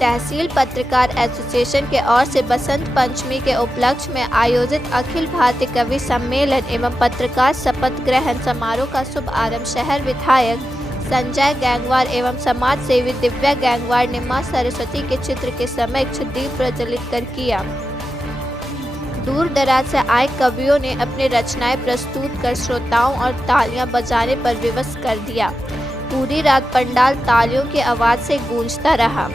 तहसील पत्रकार एसोसिएशन के ओर से बसंत पंचमी के उपलक्ष्य में आयोजित अखिल भारतीय कवि सम्मेलन एवं पत्रकार शपथ ग्रहण समारोह का शुभारंभ शहर विधायक संजय गैंगवार एवं समाज सेवी दिव्या गैंगवार ने मां सरस्वती के चित्र के समक्ष दीप प्रज्वलित कर किया। दूर दराज से आए कवियों ने अपनी रचनाएं प्रस्तुत कर श्रोताओं और तालियां बजाने पर विवश कर दिया। पूरी रात पंडाल तालियों की आवाज से गूंजता रहा।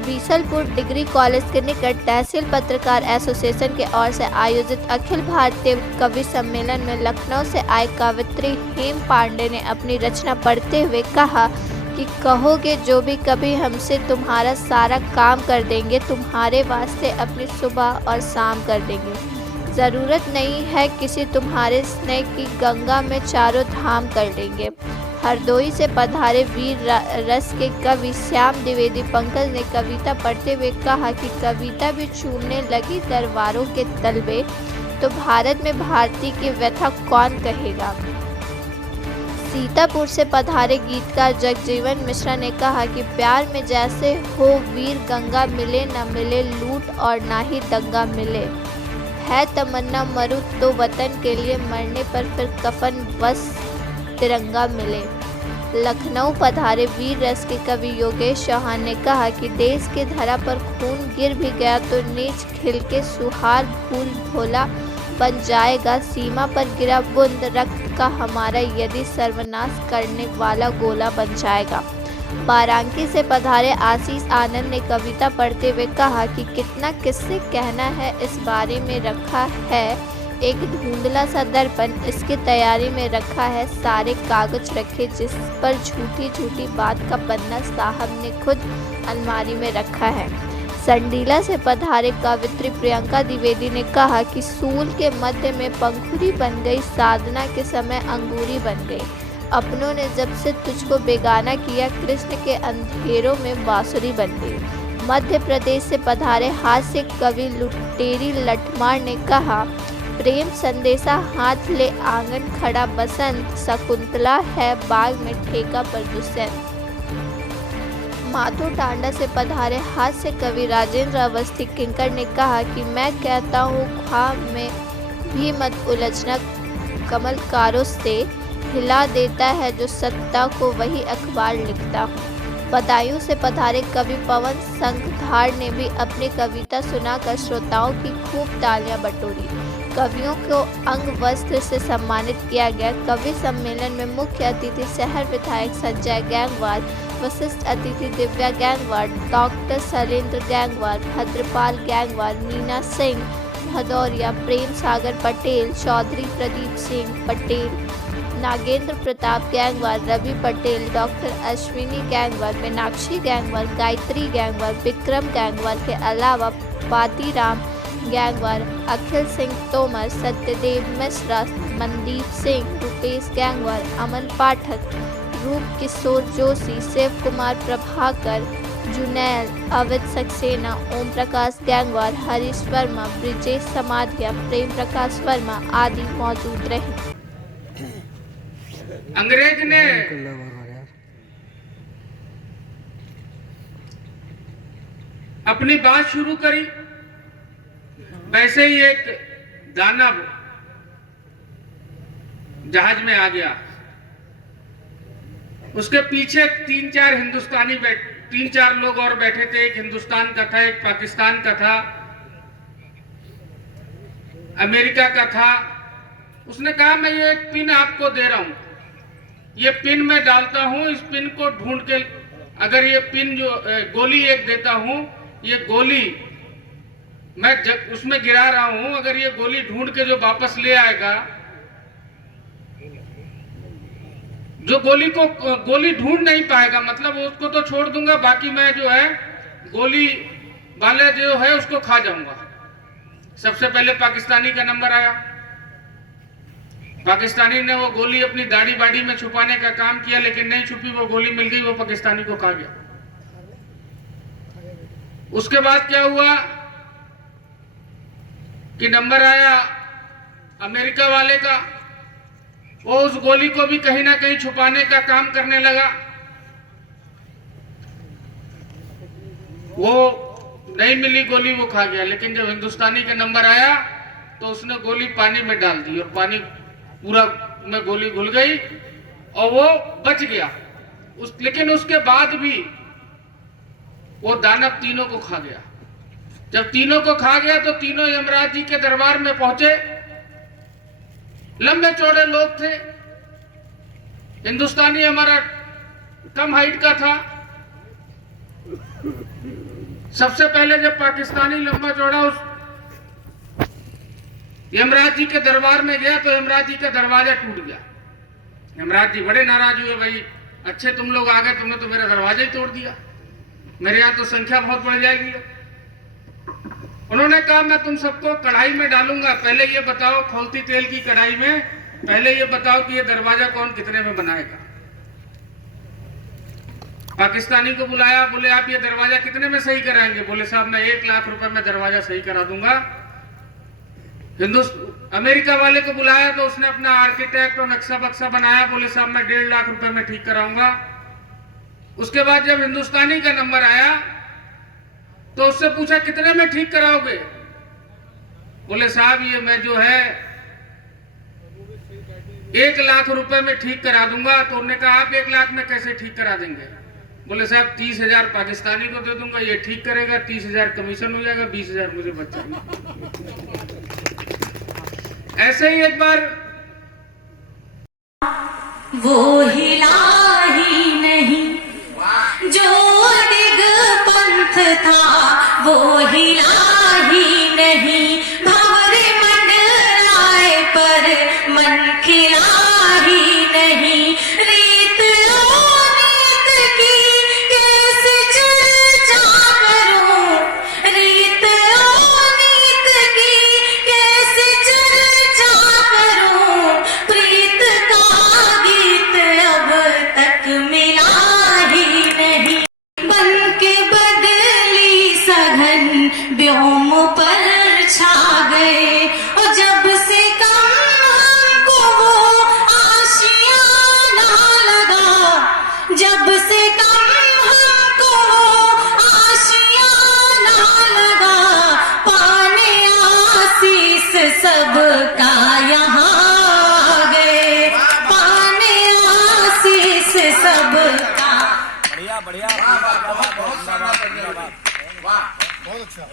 बीसलपुर डिग्री कॉलेज के निकट तहसील पत्रकार एसोसिएशन के ओर से आयोजित अखिल भारतीय कवि सम्मेलन में लखनऊ से आए कवयित्री हेम पांडे ने अपनी रचना पढ़ते हुए कहा कि कहोगे जो भी कभी हमसे तुम्हारा सारा काम कर देंगे, तुम्हारे वास्ते अपनी सुबह और शाम कर देंगे। ज़रूरत नहीं है किसी तुम्हारे स्नेह की, गंगा में चारों धाम कर देंगे। हरदोई से पधारे वीर रस के कवि श्याम द्विवेदी पंकज ने कविता पढ़ते हुए कहा कि कविता भी छूने लगी दरबारों के तलबे, तो भारत में भारती की व्यथा कौन कहेगा। सीतापुर से पधारे गीतकार जगजीवन मिश्रा ने कहा कि प्यार में जैसे हो वीर गंगा, मिले न मिले लूट और ना ही दंगा मिले। है तमन्ना मरूं तो वतन के लिए, मरने पर फिर कफन बस तिरंगा मिले। लखनऊ पधारे वीर रस के कवि योगेश चौहान ने कहा कि देश की धरा पर खून गिर भी गया तो नीच खिल के सुहार भूल भोला बन जाएगा। सीमा पर गिरा बूंद रक्त का हमारा, यदि सर्वनाश करने वाला गोला बन जाएगा। बारांकी से पधारे आशीष आनंद ने कविता पढ़ते हुए कहा कि कितना किससे कहना है, इस बारे में रखा है एक धुंधला सा दर्पण, इसकी तैयारी में रखा है सारे कागज रखे, जिस पर झूठी झूठी बात का पन्ना साहब ने खुद अलमारी में रखा है। संडीला से पधारे कवित्री प्रियंका द्विवेदी ने कहा कि सूल के मध्य में पंखुड़ी बन गई, साधना के समय अंगूरी बन गई। अपनों ने जब से तुझको बेगाना किया, कृष्ण के अंधेरों में बांसुरी बन गई। मध्य प्रदेश से पधारे हास्य कवि लुटेरी लठमार ने कहा प्रेम संदेशा हाथ ले आंगन खड़ा बसंत, शकुंतला है बाग में ठेका पर दुष्यंत। माधो टांडा से पधारे हास्य कवि राजेंद्र अवस्थी किंकर ने कहा कि मैं कहता हूँ ख्वाब में भी मत उलझना, कमलकारों से हिला देता है जो सत्ता को, वही अखबार लिखता हूँ। बदायूं से पधारे कवि पवन संघधार ने भी अपनी कविता सुनाकर श्रोताओं की खूब तालियां बटोरी। कवियों को अंग वस्त्र से सम्मानित किया गया। कवि सम्मेलन में मुख्य अतिथि शहर विधायक संजय गैंगवार, विशिष्ट अतिथि दिव्या गैंगवार, डॉक्टर शैलेंद्र गैंगवार, भद्रपाल गैंगवार, मीना सिंह भदौरिया, प्रेम सागर पटेल, चौधरी प्रदीप सिंह पटेल, नागेंद्र प्रताप गैंगवार, रवि पटेल, डॉक्टर अश्विनी गैंगवार, मीनाक्षी गैंगवार, गायत्री गैंगवार, विक्रम गैंगवार के अलावा पातीराम गैंगवार, अखिल सिंह तोमर, सत्यदेव मिश्रा, मनदीप सिंह, रुपेश गैंगवार, अमन पाठक, रूप किशोर जोशी, शिव कुमार प्रभाकर, जुनैल, अवध सक्सेना, ओम प्रकाश गैंगवार, हरीश वर्मा, ब्रिजेश समाधिया, प्रेम प्रकाश वर्मा आदि मौजूद रहे। अंग्रेज ने अपनी बात शुरू करी, वैसे ही एक दानव जहाज में आ गया। उसके पीछे तीन चार लोग और बैठे थे। एक हिंदुस्तान का था, एक पाकिस्तान का था, अमेरिका का था। उसने कहा मैं ये एक पिन आपको दे रहा हूं, ये पिन मैं डालता हूं, इस पिन को ढूंढ के, अगर ये पिन जो गोली एक देता हूं, ये गोली मैं उसमें गिरा रहा हूं, अगर ये गोली ढूंढ के जो वापस ले आएगा, जो गोली ढूंढ नहीं पाएगा, मतलब उसको तो छोड़ दूंगा, बाकी मैं जो है गोली वाले जो है उसको खा जाऊंगा। सबसे पहले पाकिस्तानी का नंबर आया। पाकिस्तानी ने वो गोली अपनी दाढ़ी बाड़ी में छुपाने का काम किया, लेकिन नहीं छुपी, वो गोली मिल गई, वो पाकिस्तानी को खा गया। उसके बाद क्या हुआ कि नंबर आया अमेरिका वाले का। वो उस गोली को भी कहीं ना कहीं छुपाने का काम करने लगा। वो नहीं मिली गोली, वो खा गया। लेकिन जब हिंदुस्तानी का नंबर आया तो उसने गोली पानी में डाल दी और पानी पूरा में गोली घुल गई और वो बच गया। लेकिन उसके बाद भी वो दानव तीनों को खा गया। जब तीनों को खा गया तो तीनों यमराज जी के दरबार में पहुंचे। लंबे चौड़े लोग थे। हिंदुस्तानी हमारा कम हाइट का था। सबसे पहले जब पाकिस्तानी लंबा चौड़ा उस यमराज जी के दरबार में गया तो यमराज जी का दरवाजा टूट गया। यमराज जी बड़े नाराज हुए, भाई अच्छे तुम लोग आ गए, तुमने तो मेरा दरवाजा ही तोड़ दिया, मेरे यहाँ तो संख्या बहुत बढ़ जाएगी। उन्होंने कहा मैं तुम सबको कढ़ाई में डालूंगा, पहले ये बताओ, खौलती तेल की कढ़ाई में पहले ये बताओ कि ये दरवाजा कौन कितने में बनाएगा। पाकिस्तानी को बुलाया, बोले आप ये दरवाजा कितने में सही कराएंगे? बोले साहब मैं 1 लाख रुपए में दरवाजा सही करा दूंगा। अमेरिका वाले को बुलाया तो उसने अपना आर्किटेक्ट और नक्शा बक्सा बनाया, बोले साहब मैं 1.5 लाख रुपए में ठीक कराऊंगा। उसके बाद जब हिंदुस्तानी का नंबर आया तो उससे पूछा कितने में ठीक कराओगे? बोले साहब ये मैं जो है 1 लाख रुपए में ठीक करा दूंगा। तो उन्होंने कहा आप 1 लाख में कैसे ठीक करा देंगे? बोले साहब 30,000 पाकिस्तानी को दे दूंगा, ये ठीक करेगा, 30,000 कमीशन हो जाएगा, 20,000 मुझे बच जाएगा। ऐसे ही एक बार वो हिला ही नहीं जो दिग पंथ था, वो हिला ही नहीं, भंवरे मंडराए पर मन खिला ही नहीं। रीत रीत की कैसे चर्चा करूं, रीत रीत की कैसे चर्चा करूं, प्रीत का गीत अब तक मिला ही नहीं। बन के बदली सघन व्योम पर छा गए और जब से कम हमको वो आशियाना लगा, जब से कम हमको वो आशियाना लगा, पाने आशीष सबका यहाँ आ गए, पाने आशीष सबका।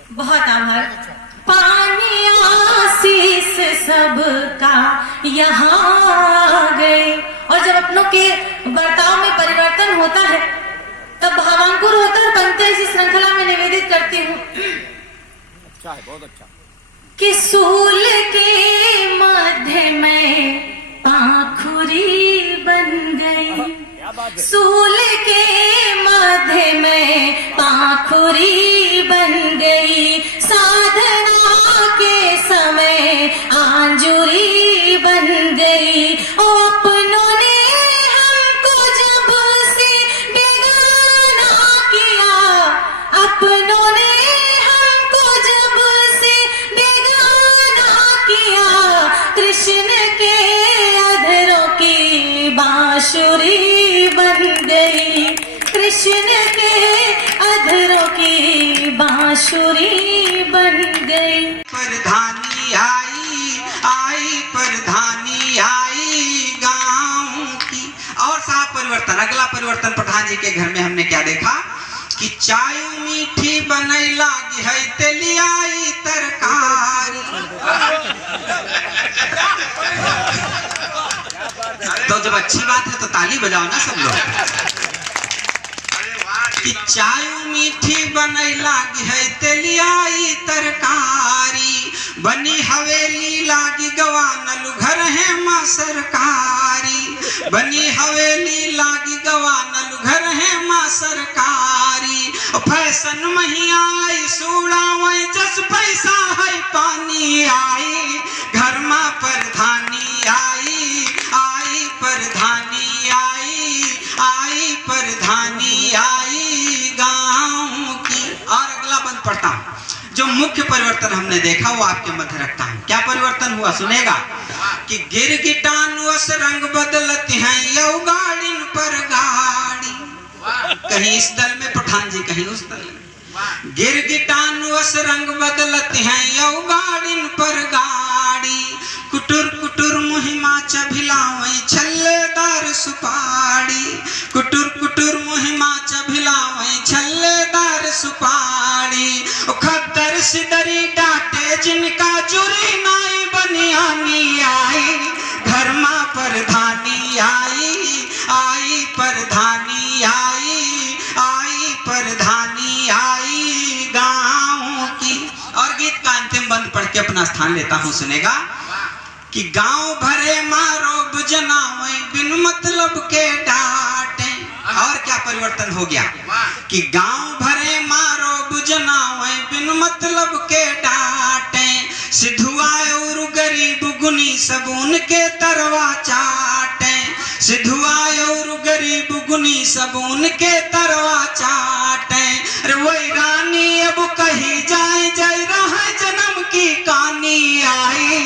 बहुत आभार। पानी आशीष सबका यहाँ आ गए। और जब अपनों के बर्ताव में परिवर्तन होता है तब भावांकुर होता है। पंक्तियां इसी श्रृंखला में निवेदित करती हूँ। अच्छा है, बहुत अच्छा। कि सूल के मध्य में पाखुरी बन गई, सूल के मध्य में पाखुरी बन गई, साधना के समय आंजुरी बन गई। अपनों ने हमको जब से बेगाना किया, अपनों ने हमको जब से बेगाना किया, कृष्ण के अधरों की बांसुरी बन गई, कृष्ण के अधरों की बांसुरी बन गई। प्रधानी आई आई, प्रधानी आई गाँव की। और साहब परिवर्तन, अगला परिवर्तन पठान जी के घर में हमने क्या देखा कि चाय मीठी बनई लागी है, तेलियाई तरकारी। तो जब अच्छी बात है तो ताली बजाओ ना सब लोग। कि चाय मीठी बनई लागी है, तेलियाई तरकारी, बनी हवेली लागी गवानलु घर है माँ सरकारी, बनी हवेली लागी गवानलु घर है माँ सरकारी। फैशन मही आई सुड़ावई जस पैसा है पानी आई, घर माँ प्रधानी आई आई, प्रधानी आई आई, प्रधानी आई गाँव की। और अगला बंद पढ़ता हूँ। जो मुख्य परिवर्तन हमने देखा वो आपके मध्य रखता हूँ। क्या परिवर्तन हुआ सुनेगा कि गिरगिटानुअस रंग बदलती हैं यौ गाड़िन पर गाड़ी, कहीं इस दल में पठान जी कहीं उस दल में। गिरगिटानुअस रंग बदलत हैं यौ गाड़िन पर गाड़ी कुटुर कुटुर मुहिमा चभिलावई छल्लेदार सुपाड़ी कुटुर कुटुर मुहिमा चभिलावई छल्लेदार सुपाड़ी खद्दर सिदरी डाटे जिनका जुरी नाई बनियानी आई घर माँ परधानी आई परधानी आई परधानी आई गाँव की। और गीत का अंतिम बंद पढ़ के अपना स्थान लेता हूँ, सुनेगा कि गांव भरे मारो बुजनावे बिन मतलब के डांटे। और क्या परिवर्तन हो गया कि गांव भरे मारो बुजनावे बिन मतलब के डांटे सिधुआ और गरीब गुनी सब उनके तरवा चाटे सिधुआ और गरीब गुनी सब उनके तरवा चाटे। अरे वही रानी अब कही जाए जाए रहा जन्म की कहानी आई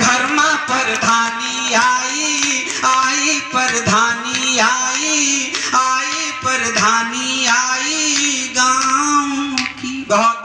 घर माँ परधानी आई परधानी आई परधानी आई गाँव की। बहुत